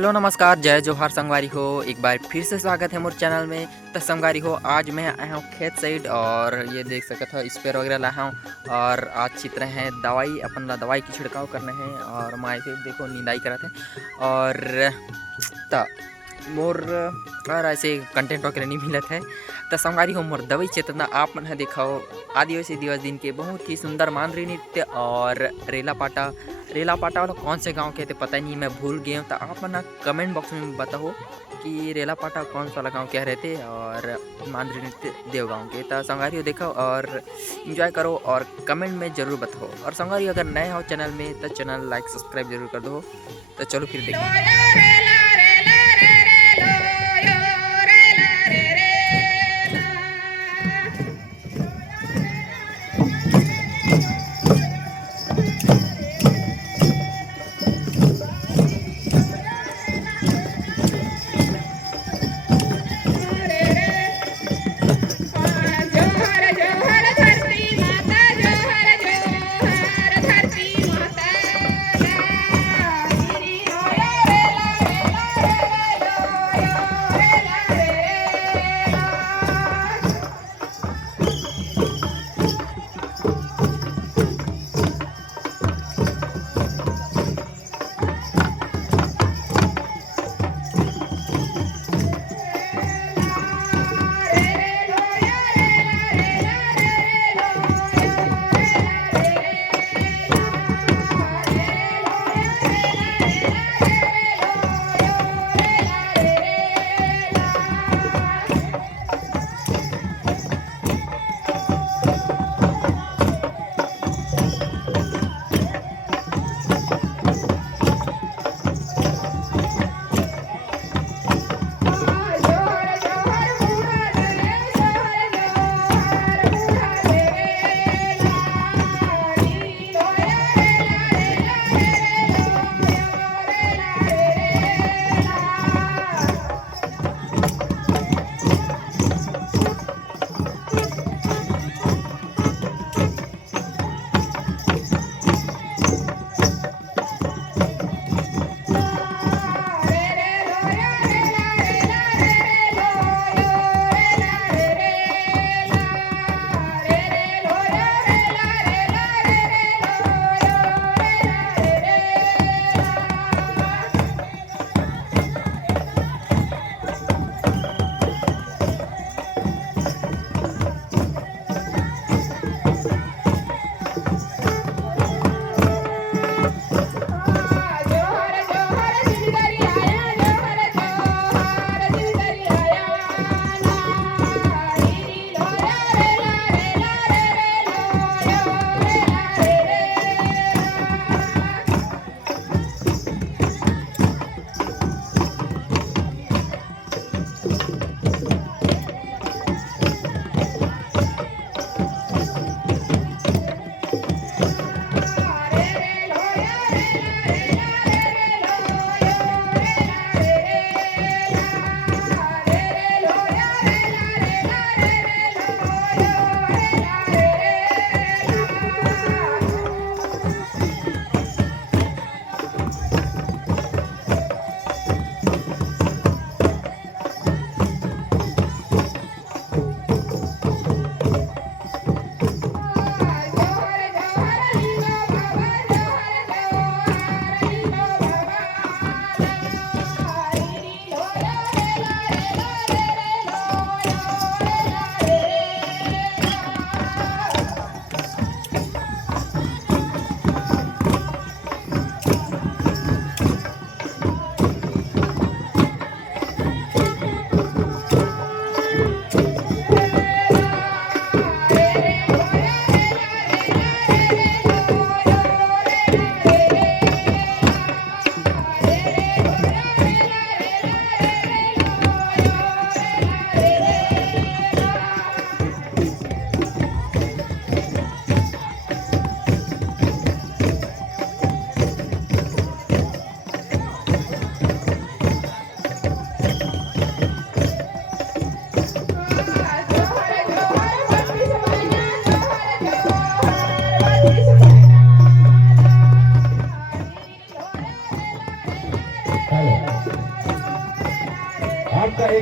हेलो नमस्कार जय जोहार संगवारी हो। एक बार फिर से स्वागत है मोर चैनल में। तो संगवारी हो, आज मैं आया हूँ खेत साइड और ये देख सकते हो स्प्रे वगैरह लाया हूँ। और आज चित्र हैं दवाई, अपन ला दवाई की छिड़काव करने हैं और माई फिर देखो निंदाई करते हैं। और त मोर और ऐसे कंटेंट वगैरह नहीं मिलत है। तो संगवारी हो, मोर दवाई चेतना आप मन दिखाओ आदिवासी दिवस दिन के बहुत ही सुंदर मांदरी नृत्य और रेला पाटा वाला कौन से गांव के थे पता नहीं, मैं भूल गया हूँ। तो आप ना कमेंट बॉक्स में बताओ कि रेला पाटा कौन सा गाँव क्या रहते और मांदरी नृत्य देव गाँव के। तो संगवारी देखो और इन्जॉय करो और कमेंट में ज़रूर बताओ। और संगवारी अगर नए हो चैनल में तो चैनल लाइक सब्सक्राइब जरूर कर दो। तो चलो फिर देखो।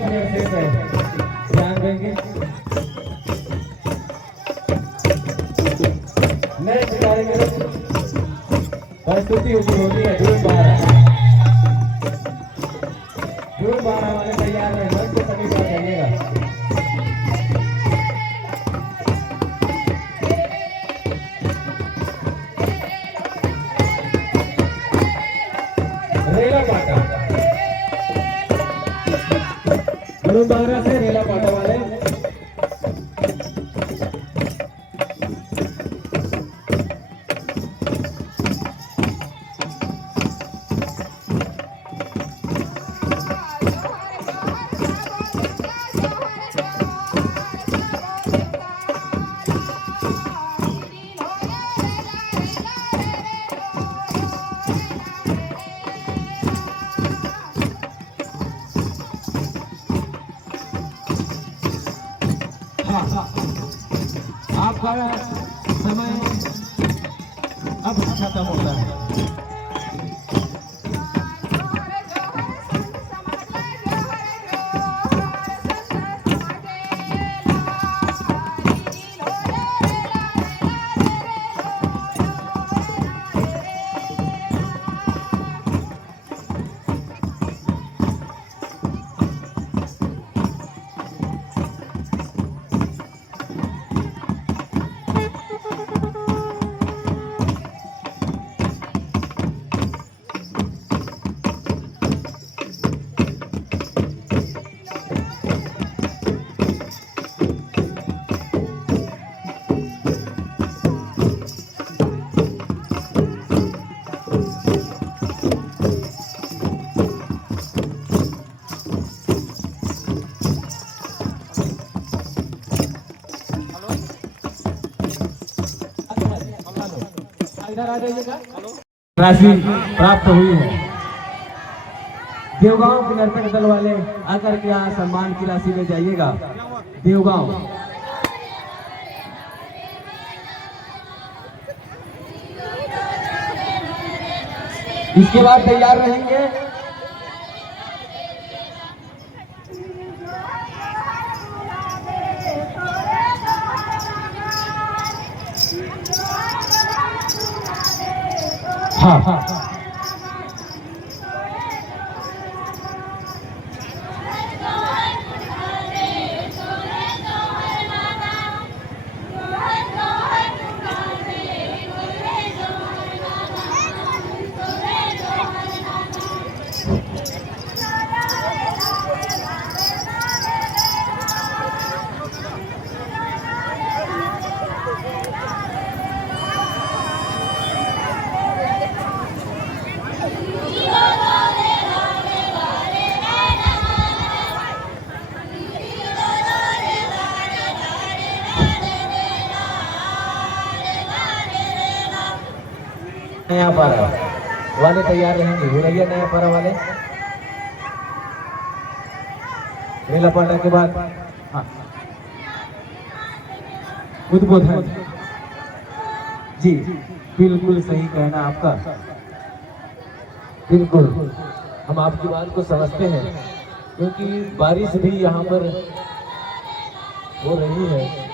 प्लेयर सेफ है, ध्यान देंगे। नेक्स्ट कार्यक्रम प्रस्तुति होती है जून 12। जून 12 वाले तैयार है, मंच के सभी पर जाइएगा। रेला पाटा जून 12 से रेला पाटा वाले आपका समय अब खत्म होता है। इधर आ जाइएगा। राशि प्राप्त हुई है। देवगांव के नर्तक दल वाले आकर के यहाँ सम्मान की राशि ले जाइएगा। देवगांव इसके बाद तैयार रहेंगे हाँ नया पारा वाले तैयार रहेंगे। हो रही है नया पारा वाले रेला पाटा के बाद हाँ उद्बोधन जी बिल्कुल सही कहना आपका। बिल्कुल हम आपकी बात को समझते हैं क्योंकि बारिश भी यहाँ पर हो रही है।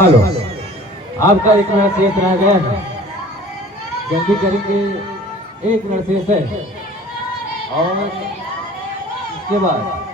हेलो, आपका एक मिनट शेष रह गया है, जल्दी करेंगे। एक मिनट शेष है और इसके बाद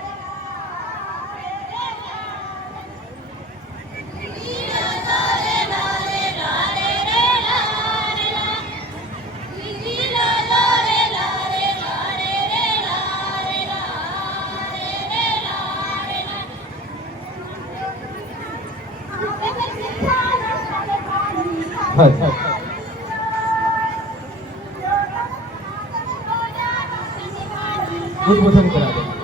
उद्बोधन करा दें।